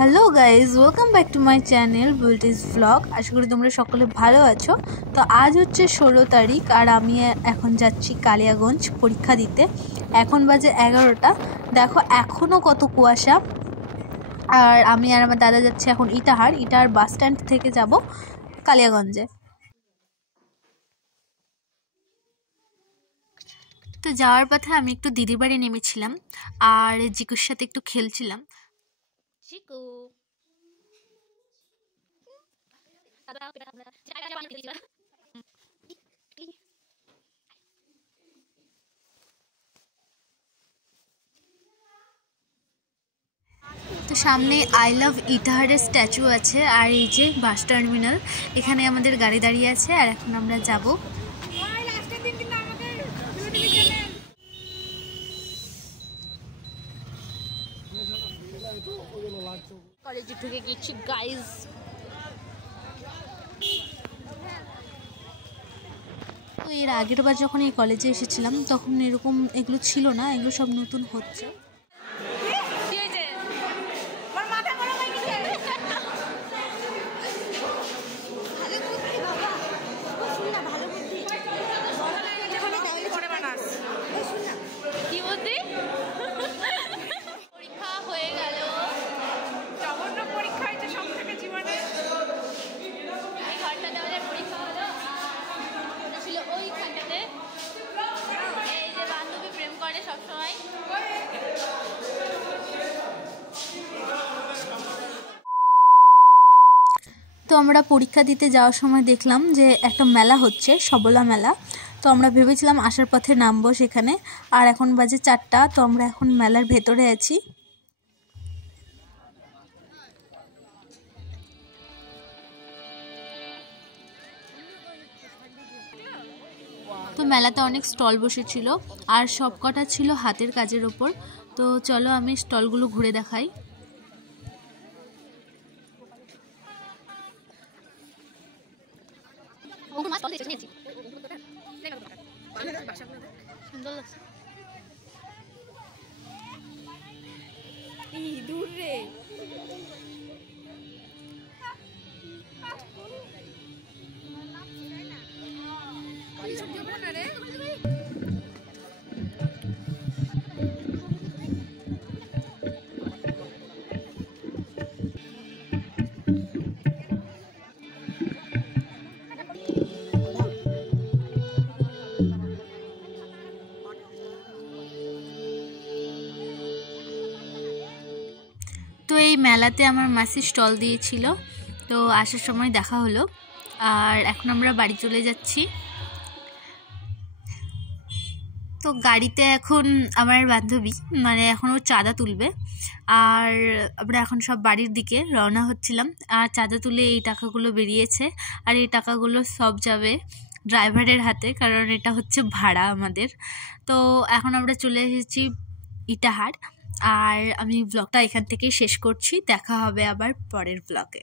Hello guys, welcome back to my channel বুলটিস blog. আশা করি তোমরা সকলে ভালো আছো। তো আজ হচ্ছে 16 তারিখ আর আমি এখন যাচ্ছি কালিয়াগঞ্জ পরীক্ষা দিতে। এখন বাজে 11টা। দেখো এখনও কত কুয়াশা। আর আমি আর আমার দাদা যাচ্ছি এখন ইটাহার বাস স্ট্যান্ড থেকে যাব কালিয়াগঞ্জে। তো যাওয়ার পথে আমি একটু দিদির বাড়ি নেমেছিলাম আর জিকুর সাথে একটু খেলছিলাম। চিকু তো সামনে আই লাভ ইটাহারের স্ট্যাচু আছে আর এই যে বাস টার্মিনাল, এখানে আমাদের গাড়ি দাঁড়িয়ে আছে আর এখন আমরা যাব। কলেজে ঢুকে গেছি গাইজ। তো এর আগের বার যখন এই কলেজে এসেছিলাম তখন এরকম এগুলো ছিল না, এগুলো সব নতুন হচ্ছে। পরীক্ষা হয়ে গেল, জঘন্য পরীক্ষা হয়েছে সব থেকে জীবনে। এই ঘরটাতে আমাদের পরীক্ষা হলো, ওটা ছিল ওইখানটাতে। এই যে বান্ধবী প্রেম করে সবসময়। তো আমরা পরীক্ষা দিতে যাওয়ার সময় দেখলাম যে একটা মেলা হচ্ছে, সবলা মেলা। তো আমরা ভেবেছিলাম আসার পথে নামবো সেখানে, আর এখন বাজে 4টা। তো আমরা এখন মেলার ভেতরে আছি। তো মেলাতে অনেক স্টল বসেছিল আর সব কটা ছিল হাতের কাজের ওপর। তো চলো আমি স্টলগুলো ঘুরে দেখাই। দূর রে তো এই মেলাতে আমার মাসি স্টল দিয়েছিল, তো আসার সময় দেখা হলো। আর এখন আমরা বাড়ি চলে যাচ্ছি। তো গাড়িতে এখন আমার বান্ধবী এখন ও চাঁদা তুলবে আর আমরা এখন সব বাড়ির দিকে রওনা হচ্ছিলাম। আর চাঁদা তুলে এই টাকাগুলো বেরিয়েছে আর এই টাকাগুলো সব যাবে ড্রাইভারের হাতে, কারণ এটা হচ্ছে ভাড়া আমাদের। তো এখন আমরা চলে এসেছি ইটাহার আর আমি ব্লগটা এখান থেকেই শেষ করছি। দেখা হবে আবার পরের ব্লগে।